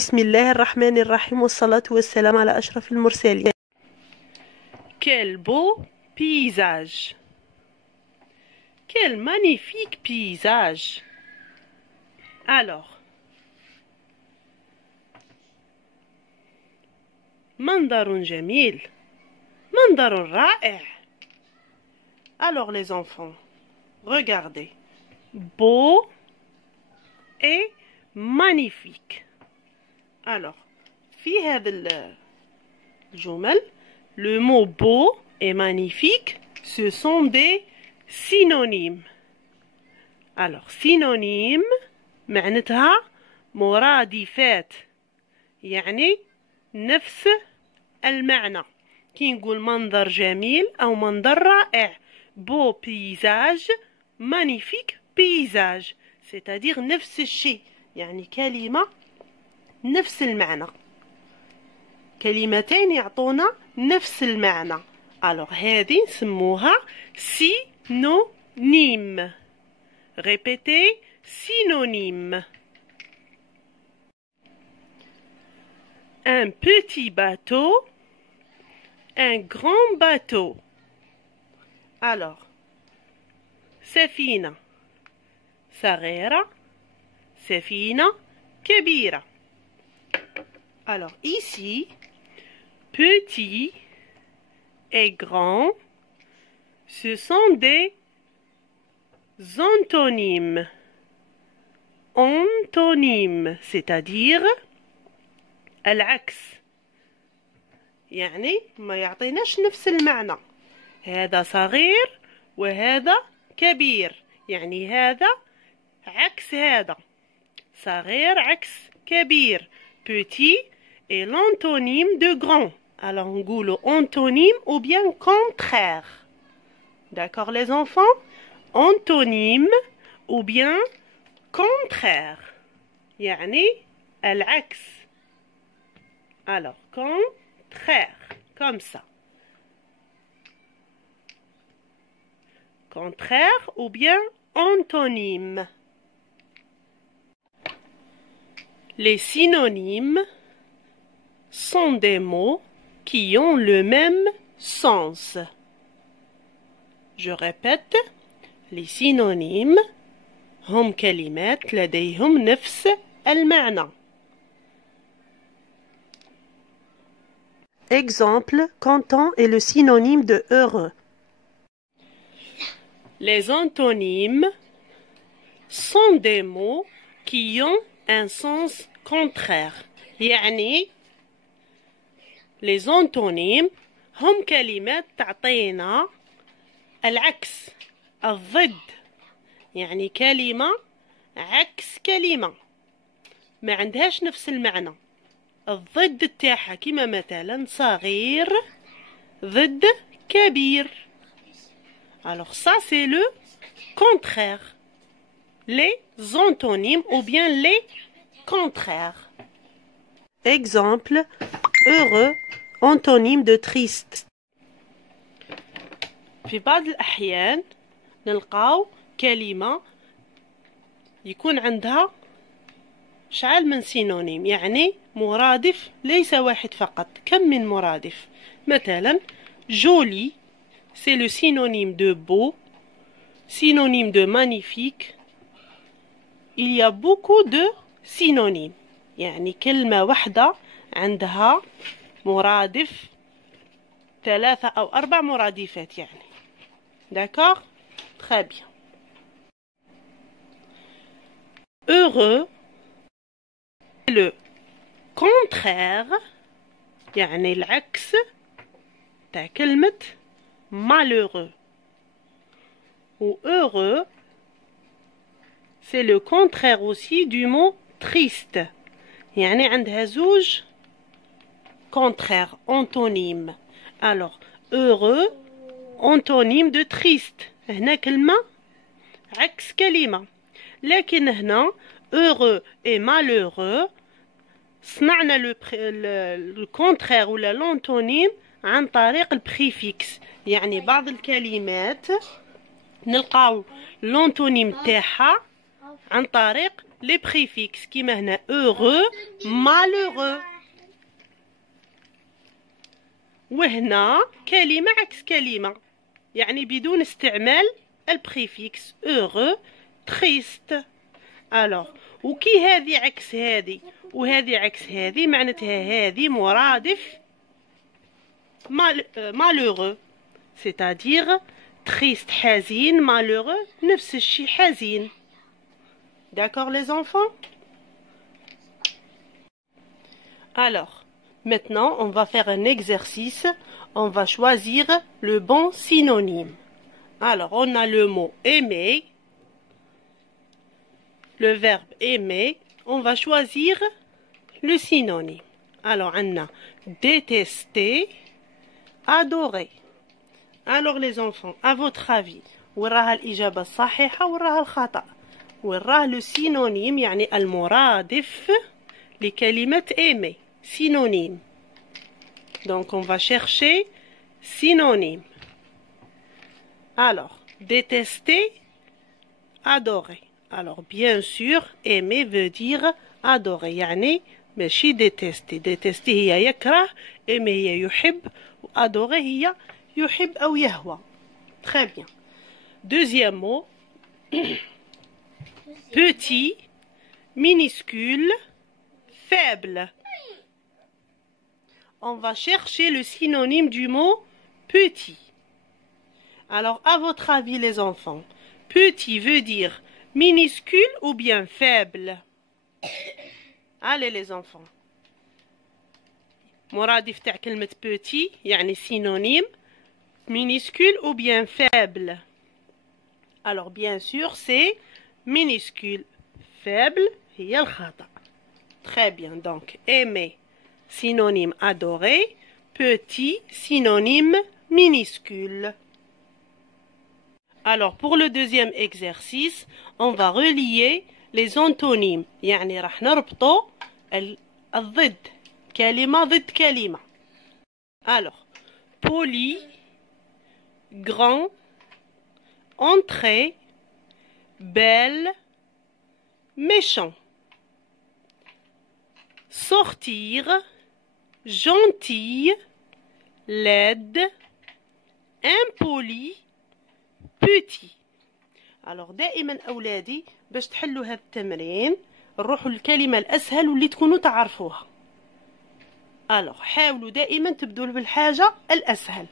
بسم الله الرحمن الرحيم والصلاة والسلام على أشرف المرسلين. Quel beau paysage! Quel magnifique paysage! Alors, منظر جميل, منظر رائع. Alors les enfants, regardez, beau et magnifique. Alors, في هذا الجمل, le mot beau et magnifique, ce sont des synonymes. Alors, synonyme معناتها مرادفات, يعني نفس المعنى. كي نقول منظر جميل أو منظر رائع, beau paysage, magnifique paysage, c'est-à-dire نفس الشيء, يعني كلمة نفس المعنى, كلمتين يعطونا نفس المعنى. alors هذه نسموها synonyme. répétez, synonyme. Un petit bateau, un grand bateau. alors سفينة صغيرة, سفينة كبيرة. alors ici, petit et grand, ce sont des antonymes. Antonymes, c'est-à-dire العكس, يعني ما يعطيناش نفس المعنى. هذا صغير وهذا كبير, يعني هذا عكس هذا, صغير عكس كبير. petit est l'antonyme de grand. alors نقولوا antonyme ou bien contraire. d'accord les enfants? antonyme ou bien contraire, يعني العكس. alors contraire, comme ça. contraire ou bien antonyme. Les synonymes sont des mots qui ont le même sens. je répète, les synonymes هم كلمات لديهم نفس المعنى. Exemple, content est le synonyme de heureux. Les antonymes sont des mots qui ont un sens contraire. يعني les antonymes هم كلمات تعطينا العكس, الضد, يعني كلمة عكس كلمة, ما عندهاش نفس المعنى, الضد تاعها, كما مثلا صغير ضد كبير. alors ça c'est le contraire, les antonymes ou bien les contraires. Exemple, heureux, antonyme de triste. في بعض الأحيان نلقاو كلمة يكون عندها شعال من سينونيم, يعني مرادف ليس واحد فقط, كم من مرادف. مثلا joli, c'est le synonyme de beau, synonyme de magnifique. il y a beaucoup de synonymes, يعني كلمة واحدة عندها مرادف 3 أو 4 مرادفات يعني. d'accord? très bien. heureux, le contraire, يعني العكس تاع كلمة malheureux. ou heureux, c'est le contraire aussi du mot triste, يعني عندها زوج contraire, antonyme. alors heureux, antonyme de triste, هنا كلمة عكس كلمة. لكن هنا heureux et malheureux صنعنا le contraire ولا l'antonyme عن طريق البريفيكس, يعني بعض الكلمات نلقاو l'antonyme تاعها عن طريق لي بريفيكس كيما هنا heureux malheureux. وهنا كلمة عكس كلمة، يعني بدون استعمال البريفيكس heureux triste. الوغ وكي هذه عكس هذه وهذه عكس هذه، معناتها هذه مرادف malheureux، c'est-à-dire triste حزين، malheureux نفس الشيء حزين. D'accord les enfants? Alors, maintenant on va faire un exercice. On va choisir le bon synonyme. Alors, on a le mot aimer, le verbe aimer. On va choisir le synonyme. Alors, on a détester, adorer. Alors, les enfants, à votre avis, وين راها الإجابة الصحيحة وين راها الخطأ؟ وين راه le synonyme يعني المرادف لكلمة aimer. Synonyme. Donc, on va chercher synonyme. Alors, détester, adorer. Alors, bien sûr, aimer veut dire adorer. يعني ماشي détester. Détester هي يكره، aimer هي يحب، adorer هي يحب أو يهوى. Très bien. Deuxième mot. Petit, minuscule, faible. On va chercher le synonyme du mot petit. Alors, à votre avis, les enfants, petit veut dire minuscule ou bien faible? Allez, les enfants. مرادف تاع كلمة petit يعني synonyme minuscule ou bien faible? Alors, bien sûr, c'est minuscule. Faible, هي الخطأ. Très bien. Donc, aimer, synonyme adorer. Petit, synonyme minuscule. Alors, pour le deuxième exercice, on va relier les antonymes. يعني راح نربطوا الضد. كلمة ضد كلمة. Alors, poli, grand, entrée, belle, méchant. Sortir, gentil, laide, impoli, petit. Alors دائما أولادي باش تحلوا هذا التمرين نروحوا للكلمة الأسهل واللي تكونوا تعرفوها. Alors حاولوا دائما تبدوا بالحاجة الأسهل.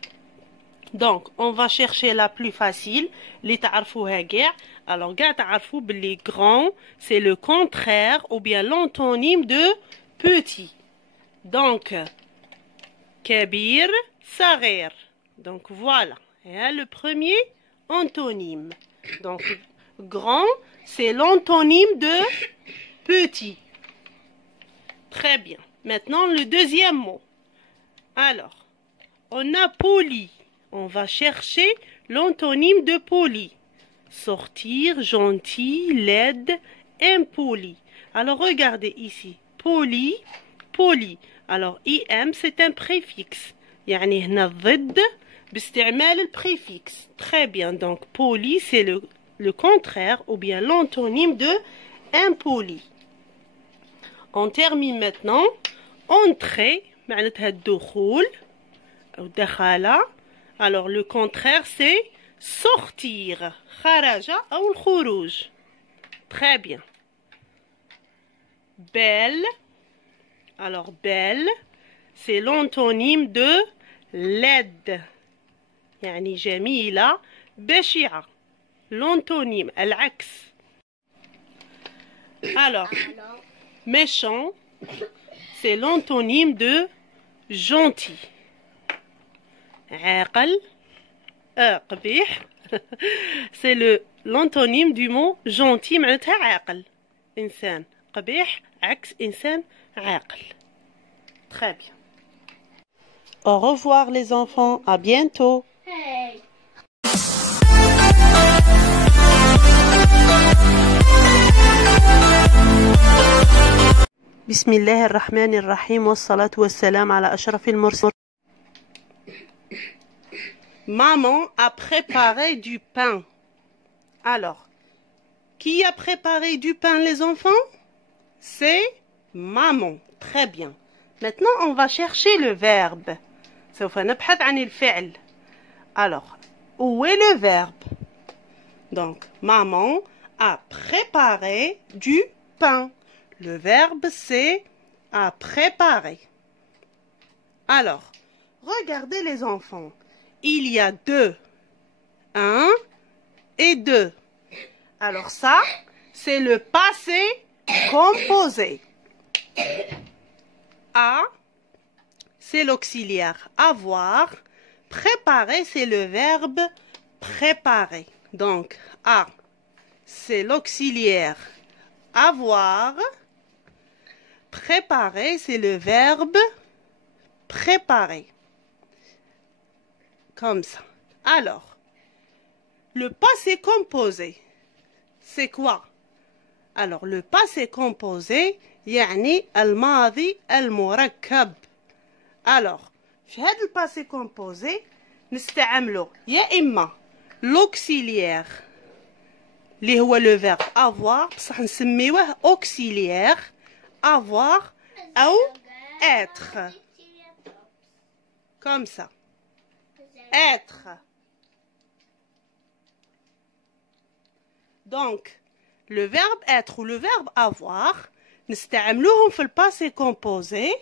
Donc on va chercher la plus facile اللي تعرفوها كاع. Alors كاع تعرفوا باللي grand c'est le contraire ou bien l'antonyme de petit. Donc كبير صغير. Donc voilà. Et le premier antonyme. Donc grand c'est l'antonyme de petit. Très bien. Maintenant le deuxième mot. Alors on a poli. On va chercher l'antonyme de poli. Sortir, gentil, laide, impoli. Alors regardez ici. Poli, poli. Alors im c'est un préfixe. يعني هنا ضد باستعمال البريفيكس. Très bien. Donc poli c'est le contraire ou bien l'antonyme de impoli. On termine maintenant. Entrée معناتها الدخول أو دخل. Alors le contraire c'est sortir. خرج أو الخروج. Très bien. Belle. Alors belle c'est l'antonyme de laide. يعني جميلة بشعة. L'antonyme العكس. Alors méchant c'est l'antonyme de gentil. عاقل قبيح c'est l'antonyme du mot gentil معناتها عاقل. إنسان قبيح عكس إنسان عاقل. Très bien. Au revoir les enfants, à bientôt. Hey. بسم الله الرحمن الرحيم والصلاة والسلام على أشرف المرسلين. Maman a préparé du pain. Alors, Qui a préparé du pain, les enfants? C'est maman. Très bien. Maintenant, on va chercher le verbe. سوف نبحث عن الفعل. Alors, où est le verbe? Donc, maman a préparé du pain. Le verbe, c'est à préparer. Alors, regardez les enfants. Il y a deux. Un et deux. Alors ça, c'est le passé composé. A, c'est l'auxiliaire avoir. Préparer, c'est le verbe préparer. Donc, A, c'est l'auxiliaire avoir. Préparer, c'est le verbe préparer. Comme ça. Alors, le passé composé, c'est quoi? Alors, le passé composé, يعني الماضي المركب. Alors, في هذا الباسي composé نستعمله يا إما l'auxiliaire اللي هو le verbe avoir بصح نسميوه auxiliaire avoir أو être. Comme ça. Être. Donc, le verbe être ou le verbe avoir نستعملوهم في الباسي composé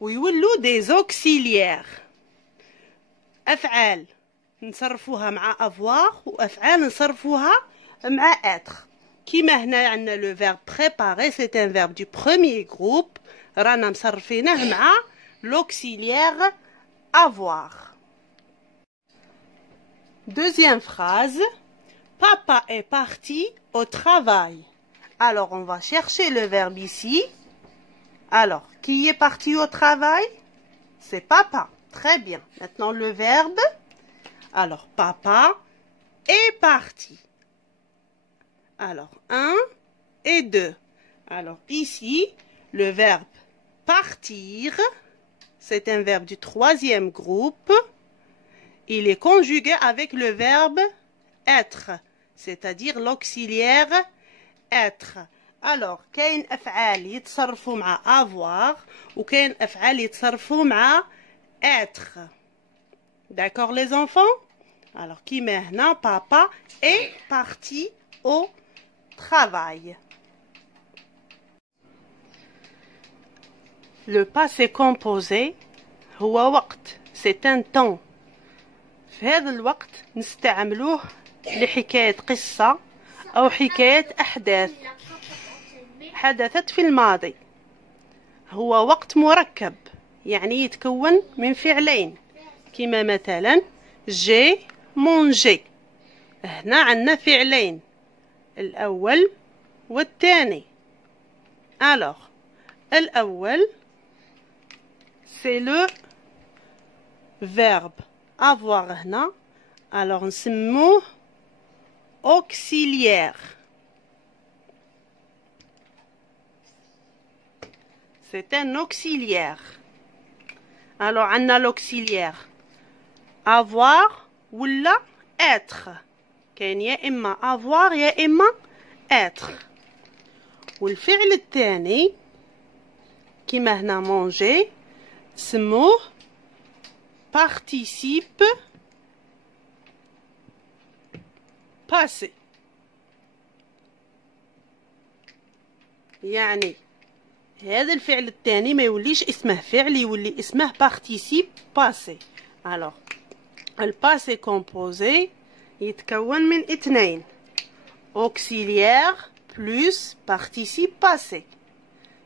ويولوا des auxiliaires. أفعال نصرفوها مع avoir وأفعال نصرفوها مع être. كيما هنا عندنا le verbe préparer, c'est un verbe du premier groupe. رانا مصرفينه مع l'auxiliaire avoir. Deuxième phrase. Papa est parti au travail. Alors, on va chercher le verbe ici. Alors, qui est parti au travail? C'est papa. Très bien. Maintenant, le verbe. Alors, papa est parti. Alors, 1 et 2. Alors, ici, le verbe partir, c'est un verbe du troisième groupe. Il est conjugué avec le verbe être, c'est-à-dire l'auxiliaire être. Alors, كاين أفعال يتصرفوا مع avoir وكاين أفعال يتصرفوا مع être. D'accord les enfants? Alors, qui maintenant, papa est parti au travail. Le passé composé هو وقت. C'est un temps. في هذا الوقت نستعملوه لحكاية قصة أو حكاية أحداث حدثت في الماضي. هو وقت مركب يعني يتكون من فعلين كما مثلا جي مونجي. هنا عندنا فعلين الأول والثاني. Alors الأول c'est le verbe avoir هنا. Alors نسموه auxiliaire. C'est un auxiliaire. Alors عندنا l'auxiliaire avoir ولا être. كاين يا إما avoir يا إما être. والفعل الثاني كيما هنا manger سموه participe passé. يعني هذا الفعل الثاني ما يوليش اسمه فعل يولي اسمه participe passé. Alors الباسي composé يتكون من اثنين auxiliaire plus participe passé.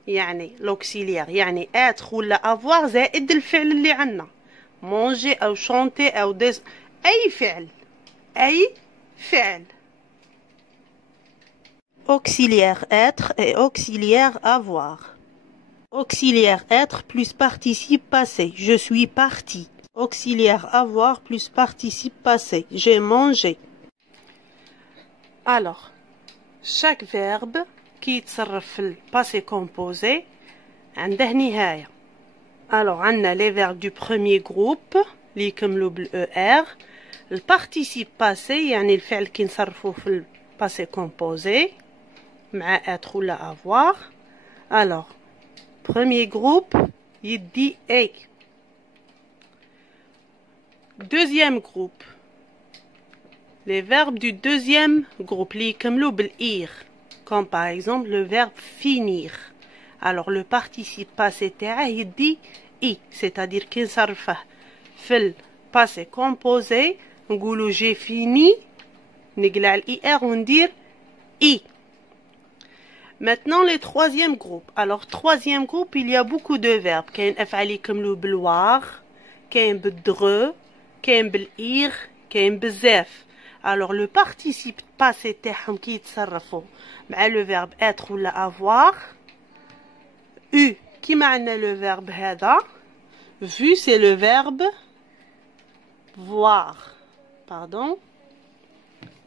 يعني l'auxiliaire يعني être ولا avoir زائد الفعل اللي عندنا manger أو chanter أو أي فعل أي فعل. Auxiliaire être et auxiliaire avoir. Auxiliaire être plus participe passé. Je suis parti. Auxiliaire avoir plus participe passé. J'ai mangé. Alors, chaque verbe qui يتصرف في الباسي composé عنده نهاية. Alors, عندنا les verbes du premier groupe اللي يكملوا بال ER. البارتيسيب باسي يعني الفعل كي نصرفوه في passé composé مع être ou la avoir. Alors, premier groupe, يدي A. Deuxième groupe, les verbes du deuxième groupe li يكملوا بالإير, comme par exemple le verbe finir. Alors le participe passé تاعه يدي I, c'est-à-dire كي نصرفه في الباسي composé نقولوا j'ai fini, نقلع الإير وندير I. Maintenant les troisième groupe. Alors troisième groupe, il y a beaucoup de verbes. كاين أفعال يكملوا بالوار, كاين بالدغو, كاين بالإير, كاين بزاف. Alors le participe passé تاعهم كي يتصرفوا مع le verbe être ou la avoir. U كيما عندنا le verbe هذا. Vu c'est le verbe voir. Pardon.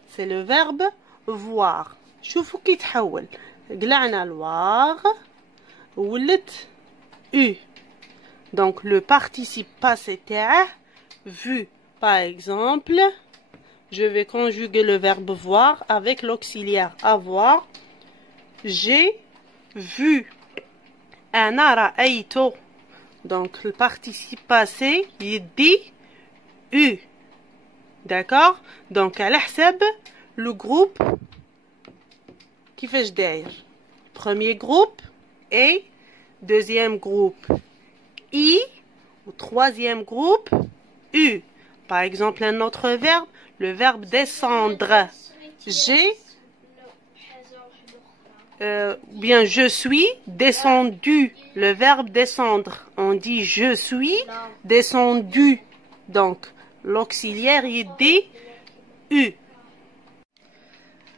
C'est le verbe voir. شوفوا كي تحول. قلعنا الوار ولت U. Donc le participe passé تاعه vu. Par exemple, je vais conjuguer le verbe voir avec l'auxiliaire avoir. J'ai vu. أنا رأيت. Donc le participe passé يدي U. D'accord? Donc على حسب le groupe كيفاش داير. Premier groupe A, deuxième groupe I, ou troisième groupe U. Par exemple, un autre verbe, le verbe descendre. J'ai, bien je suis descendu. Le verbe descendre, on dit je suis descendu. Donc, l'auxiliaire il dit U.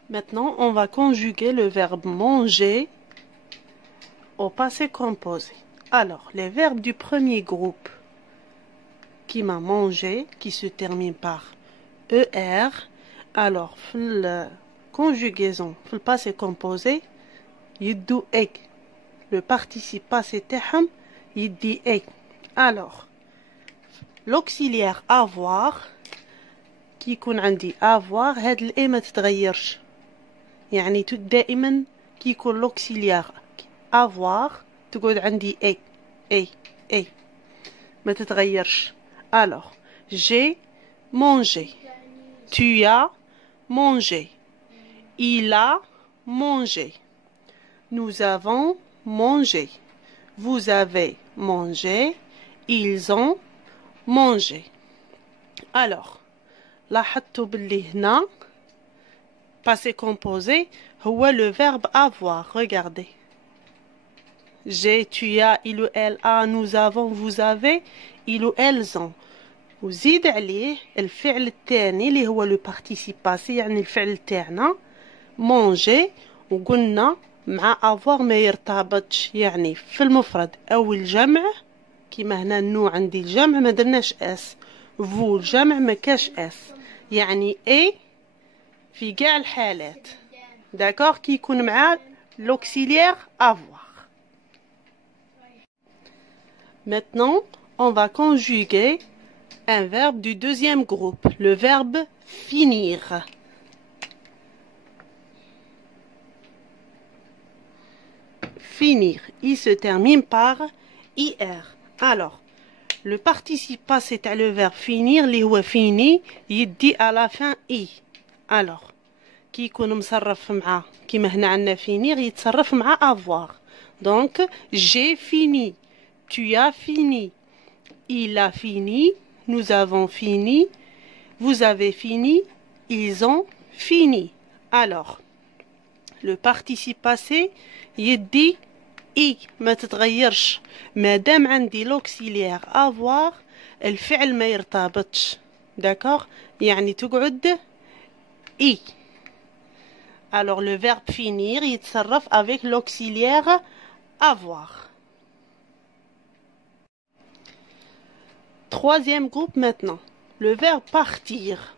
Maintenant, on va conjuguer le verbe manger au passé composé. Alors, les verbes du premier groupe qui m'a mangé, qui se termine par ER. Alors, la conjugaison, le passé composé, يدو egg. Le participe passé تاعهم يدي egg. Alors, l'auxiliaire avoir كي يكون عندي avoir هاد الإي ما تتغيرش. يعني دائما كي يكون l'auxiliaire avoir تقعد عندي A ما تتغيرش. Alors, j'ai mangé. Tu as mangé. Il a mangé. Nous avons mangé. Vous avez mangé. Ils ont mangé. Alors, لاحظتوا باللي هنا passé composé هو le verbe avoir. Regardez. J'ai, tu as, il ou elle a, nous avons, vous avez, il ou elles ont. وزيد عليه الفعل الثاني اللي هو لو participe passé يعني الفعل تاعنا manger. وقلنا مع avoir ما يرتبطش يعني في المفرد أو الجمع. كيما هنا النوع عندي الجمع ما درناش اس. فو الجمع ما كاش اس. يعني اي في كاع الحالات. داكور كي يكون مع l'auxiliaire avoir. Maintenant, on va conjuguer un verbe du deuxième groupe, le verbe finir. Finir, il se termine par IR. Alors, le participe passé à le verbe finir, اللي هو fini, يدي à la fin I. Alors, كي يكون مصرف مع كيما هنا عندنا finir يتصرف مع avoir. Donc, j'ai fini. Tu as fini. Il a fini. Nous avons fini. Vous avez fini. Ils ont fini. Alors, le participe passé يدي I ما تتغيرش. مادام عندي l'auxiliaire avoir الفعل ما يرتبطش. D'accord? يعني تقعد I. Alors le verbe finir يتصرف avec l'auxiliaire avoir. Troisième groupe maintenant, le verbe partir.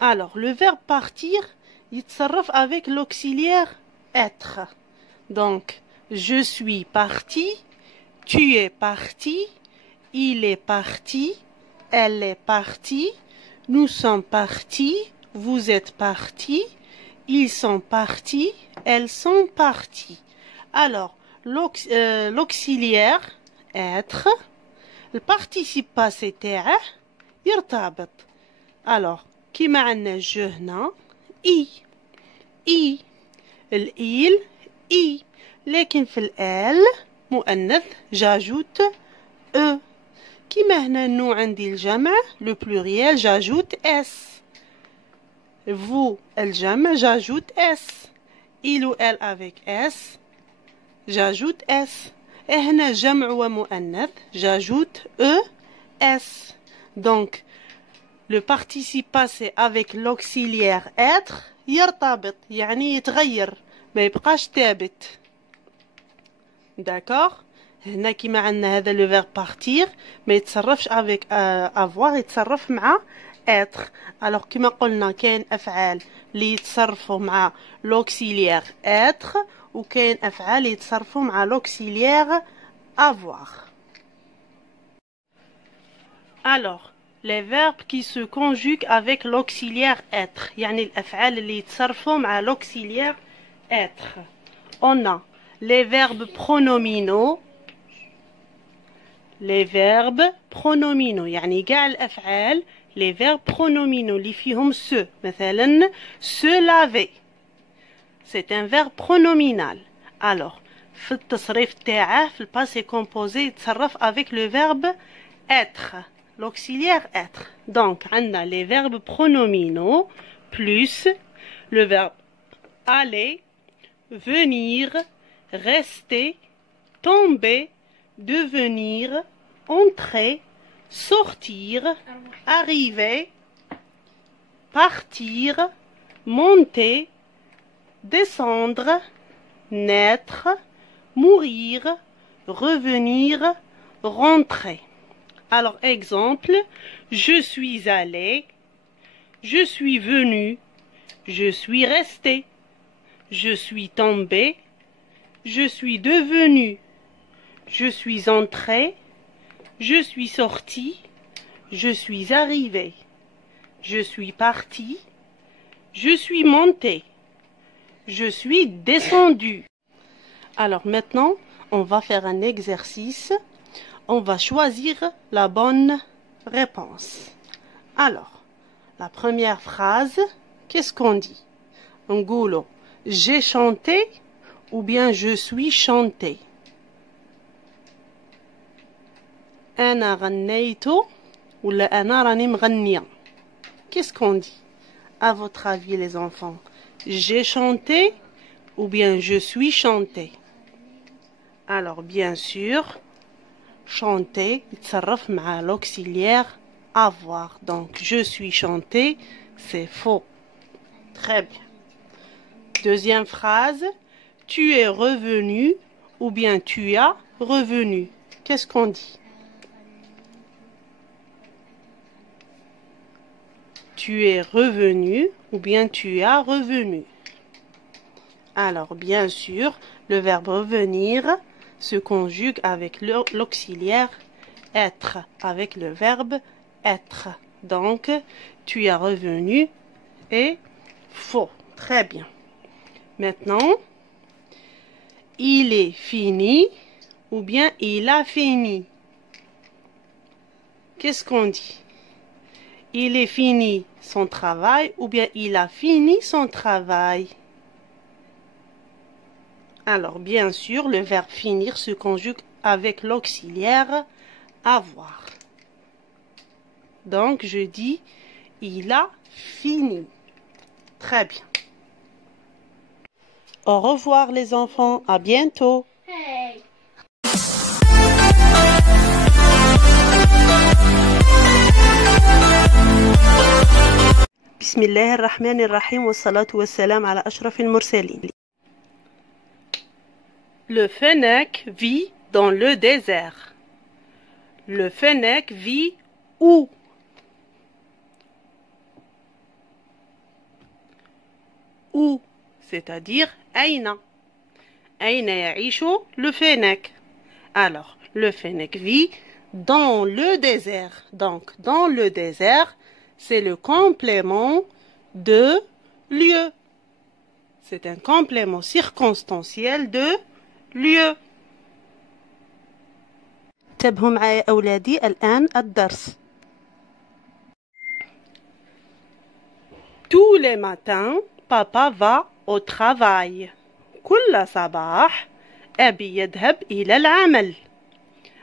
Alors, le verbe partir, il s'arrive avec l'auxiliaire être. Donc, je suis parti, tu es parti, il est parti, elle est partie, nous sommes partis, vous êtes partis, ils sont partis, elles sont parties. Alors, l'auxiliaire être, le participe passé تاعه يرتبط. Alors, كيما عندنا جو هنا إي الإيل إي، لكن في الآل مؤنث جاجوت أو. كيما هنا نو عندي الجمع لو بلوريال جاجوت اس. vous الجمع جاجوت اس. il ou elle avec s j'ajoute s. et هنا جمع ومؤنث j'ajoute es. donc le participe passé avec l'auxiliaire être يرتبط يعني يتغير ما يبقاش ثابت. d'accord. هنا كيما عندنا هذا لو فيرب بارتير ما يتصرفش افيك افوار، يتصرف مع être. alors كيما قلنا كاين افعال اللي يتصرفوا مع لوكسيليير être وكاين افعال يتصرفوا مع لوكسيليير avoir. alors les verbes qui se conjuguent avec l'auxiliaire être يعني الافعال اللي يتصرفوا مع l'auxiliaire être. on a les verbes pronominaux. les verbes pronominaux يعني كاع الافعال les verbes pronominaux اللي فيهم se. مثلا se laver c'est un verbe pronominal. alors في التصريف تاعه في الباسي كومبوزي يتصرف avec le verbe être l'auxiliaire être. donc عندنا les verbes pronominaux plus le verbe aller, venir, rester, tomber, devenir, entrer, sortir, arriver, partir, monter, descendre, naître, mourir, revenir, rentrer. alors exemple, je suis allé, je suis venu, je suis resté, je suis tombé, je suis devenu, je suis entré, je suis sorti, je suis arrivé, je suis parti, je suis monté, je suis descendu. alors maintenant, on va faire un exercice. On va choisir la bonne réponse. alors, la première phrase, qu'est-ce qu'on dit? On dit j'ai chanté ou bien je suis chanté. أنا غنيت ولا أنا راني مغنية. qu'est-ce qu'on dit? à votre avis les enfants, j'ai chanté ou bien je suis chanté? alors bien sûr chanter يتصرف مع l'auxiliaire avoir. donc je suis chanté c'est faux. très bien. deuxième phrase, tu es revenu ou bien tu as revenu. qu'est-ce qu'on dit? tu es revenu ou bien tu as revenu. alors bien sûr le verbe revenir se conjugue avec l'auxiliaire être avec le verbe être. donc tu as revenu est faux. très bien. maintenant, il est fini ou bien il a fini. qu'est-ce qu'on dit? il est fini son travail ou bien il a fini son travail. alors bien sûr le verbe finir se conjugue avec l'auxiliaire avoir. donc je dis il a fini. très bien. au revoir les enfants, à bientôt. Hey. بسم الله الرحمن الرحيم والصلاة والسلام على أشرف المرسلين. Le fennec vit dans le désert. Le fennec vit où? Où, c'est-à-dire أين. أين يعيش le fennec. alors le fennec vit dans le désert. donc dans le désert c'est le complément de lieu. c'est un complément circonstanciel de lieu. انتبهوا معايا أولادي الآن الدرس. Tous les matins, papa va au travail. كل صباح أبي يذهب إلى العمل.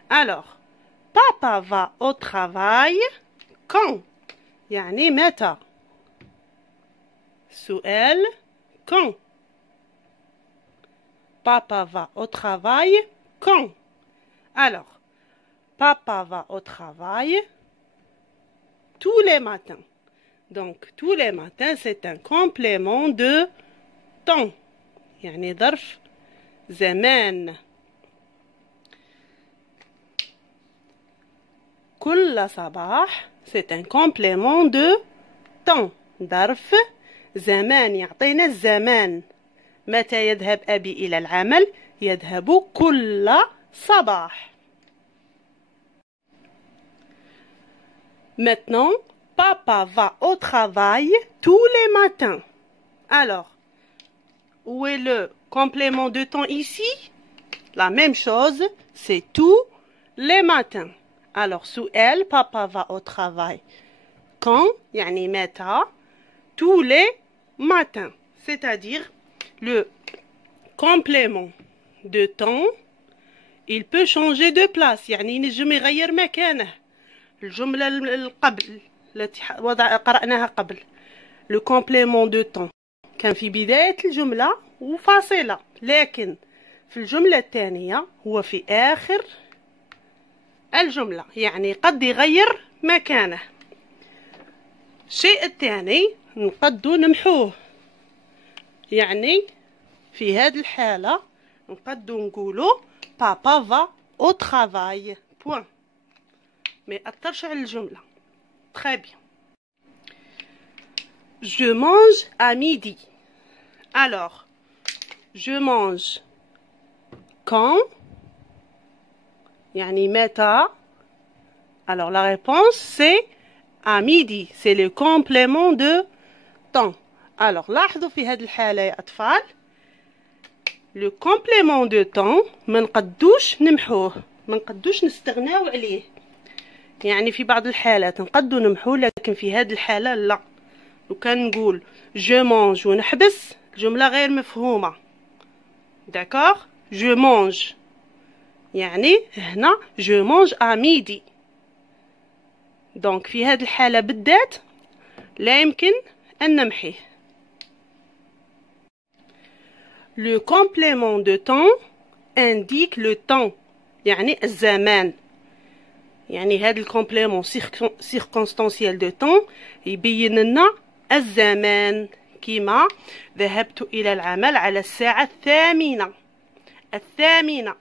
Alors, papa va au travail quand؟ يعني متى؟ سؤال quand؟ Papa va au travail quand? Alors, papa va au travail tous les matins. Donc, tous les matins, c'est un complément de temps. يعني ظرف زمان. كل صباح c'est un complément de temps. ظرف زمان يعطينا الزمان. متى يذهب أبي إلى العمل؟ يذهب كل صباح. Maintenant, papa va au travail tous les matins. Alors, où est le complément de temps ici? La même chose, c'est tous les matins. Alors, سؤال papa va au travail quand? يعني متى? Tous les matins. C'est-à-dire, le complément de temps, il peut changer de place. يعني ينجم يغير مكانه. الجملة قبل التي قرأناها قبل. Le complément de temps كان في بداية الجملة وفاصلة، لكن في الجملة الثانية هو في آخر الجملة، يعني قد يغير مكانه. الشيء الثاني نقد نمحوه، يعني في هذه الحالة نقد نقولوا بابا va au travail point. ما يأثرش على الجملة. Très bien. Je mange à midi. Alors, je mange quand? يعني متى? Alors la réponse c'est à midi. C'est le complément de temps. Alors لاحظوا في هذه الحالة يا أطفال le complément de temps ما نقدوش نمحوه، ما نقدوش نستغناو عليه. يعني في بعض الحالات نقدو نمحوه، لكن في هذه الحالة لا. وكان نقول je mange ونحبس الجملة غير مفهومة. d'accord je mange يعني هنا je mange à midi. donc في هذه الحالة بالذات لا يمكن أن نمحيه. le complément de temps indique le temps يعني الزمان. يعني هذا الكومبليمون circonstanciel de temps يبين لنا الزمان. كما ذهبت إلى العمل على الساعة الثامنة.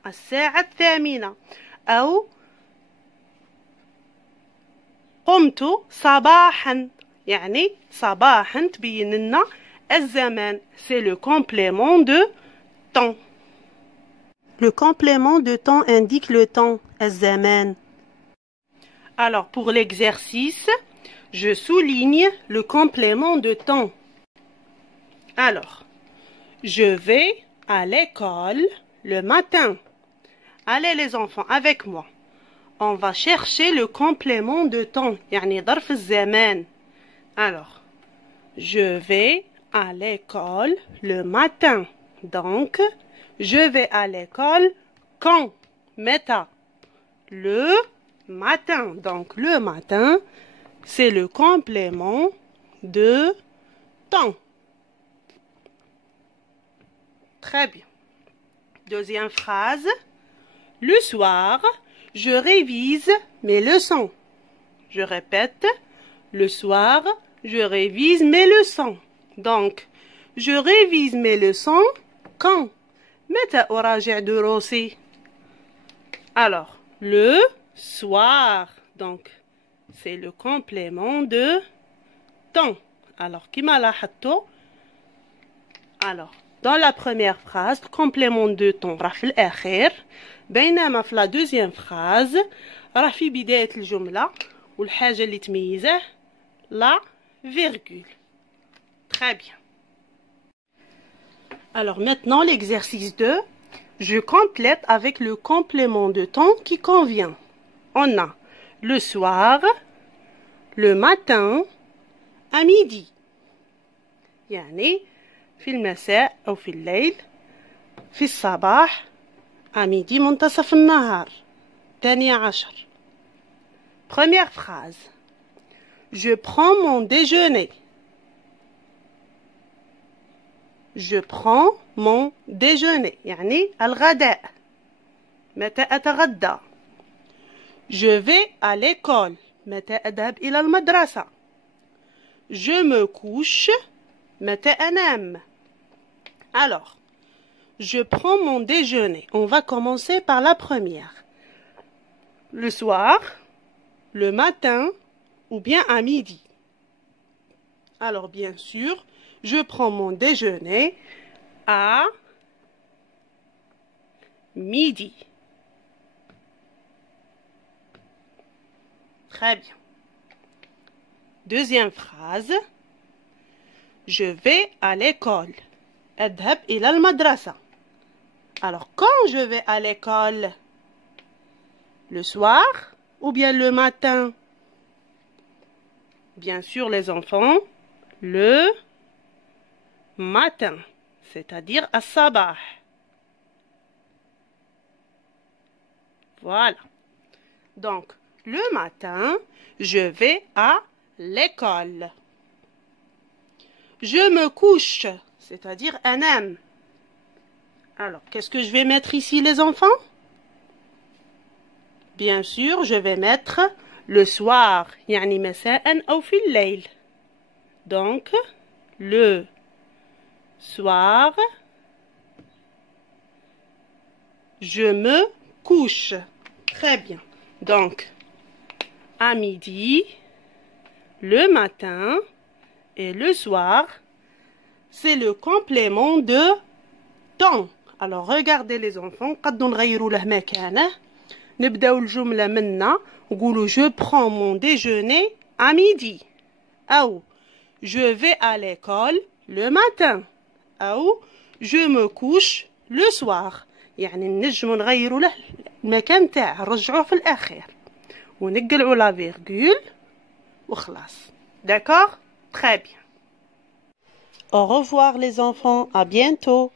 الساعة الثامنة. أو قمت صباحا، يعني صباحا تبين لنا الزمان. c'est le complément de temps. Le complément de temps indique le temps الزمان. Alors pour l'exercice, je souligne le complément de temps. Alors, je vais à l'école le matin. Allez les enfants avec moi. On va chercher le complément de temps. يعني ظرف الزمان. Alors, je vais à l'école le matin. Donc, je vais à l'école quand? متى? Le matin. Donc, le matin, c'est le complément de temps. Très bien. Deuxième phrase. Le soir, je révise mes leçons. Je répète. Le soir, je révise mes leçons. Donc, je révise mes leçons quand? متى أراجع دروسي? Alors, le soir. Donc, c'est le complément de temps. Alors, كما لاحظتوا. Alors, dans la première phrase, le complément de temps راه في الآخر، بينما في la deuxième phrase راه في بداية الجملة، والحاجة اللي تميزه la virgule. Très bien. Alors maintenant, l'exercice 2, je complète avec le complément de temps qui convient. On a le soir, le matin, à midi. يعني في المساء أو في الليل، في الصباح، à midi منتصف النهار، 12. Première phrase. Je prends mon déjeuner. Je prends mon déjeuner يعني الغداء. متى أتغدى؟ Je vais à l'école. متى أذهب إلى المدرسة؟ Je me couche. متى أنام؟ Alors, je prends mon déjeuner. On va commencer par la première. Le soir, le matin ou bien à midi. Alors, bien sûr, je prends mon déjeuner à midi. Très bien. Deuxième phrase. Je vais à l'école. أذهب إلى المدرسة. Alors, quand je vais à l'école? Le soir ou bien le matin? Bien sûr, les enfants, le matin, c'est-à-dire الصباح. Voilà. Donc, le matin, je vais à l'école. Je me couche, c'est-à-dire أنام. Alors, qu'est-ce que je vais mettre ici, les enfants? Bien sûr, je vais mettre le soir, يعني مساء أو في الليل. Donc, le soir, je me couche. Très bien. Donc, à midi, le matin et le soir, c'est le complément de temps. Alors, regardez les enfants. قد نغيروا له مكانه. نبداو الجملة منا نقولوا je prends mon déjeuner à midi. أو je vais à l'école le matin. أو je me couche le soir. يعني نجمو نغيروا له المكان تاعه، نرجعوه في الأخير ونقلعوا لا فيرغول وخلاص. D'accord? Très bien. Au revoir les enfants, à bientôt.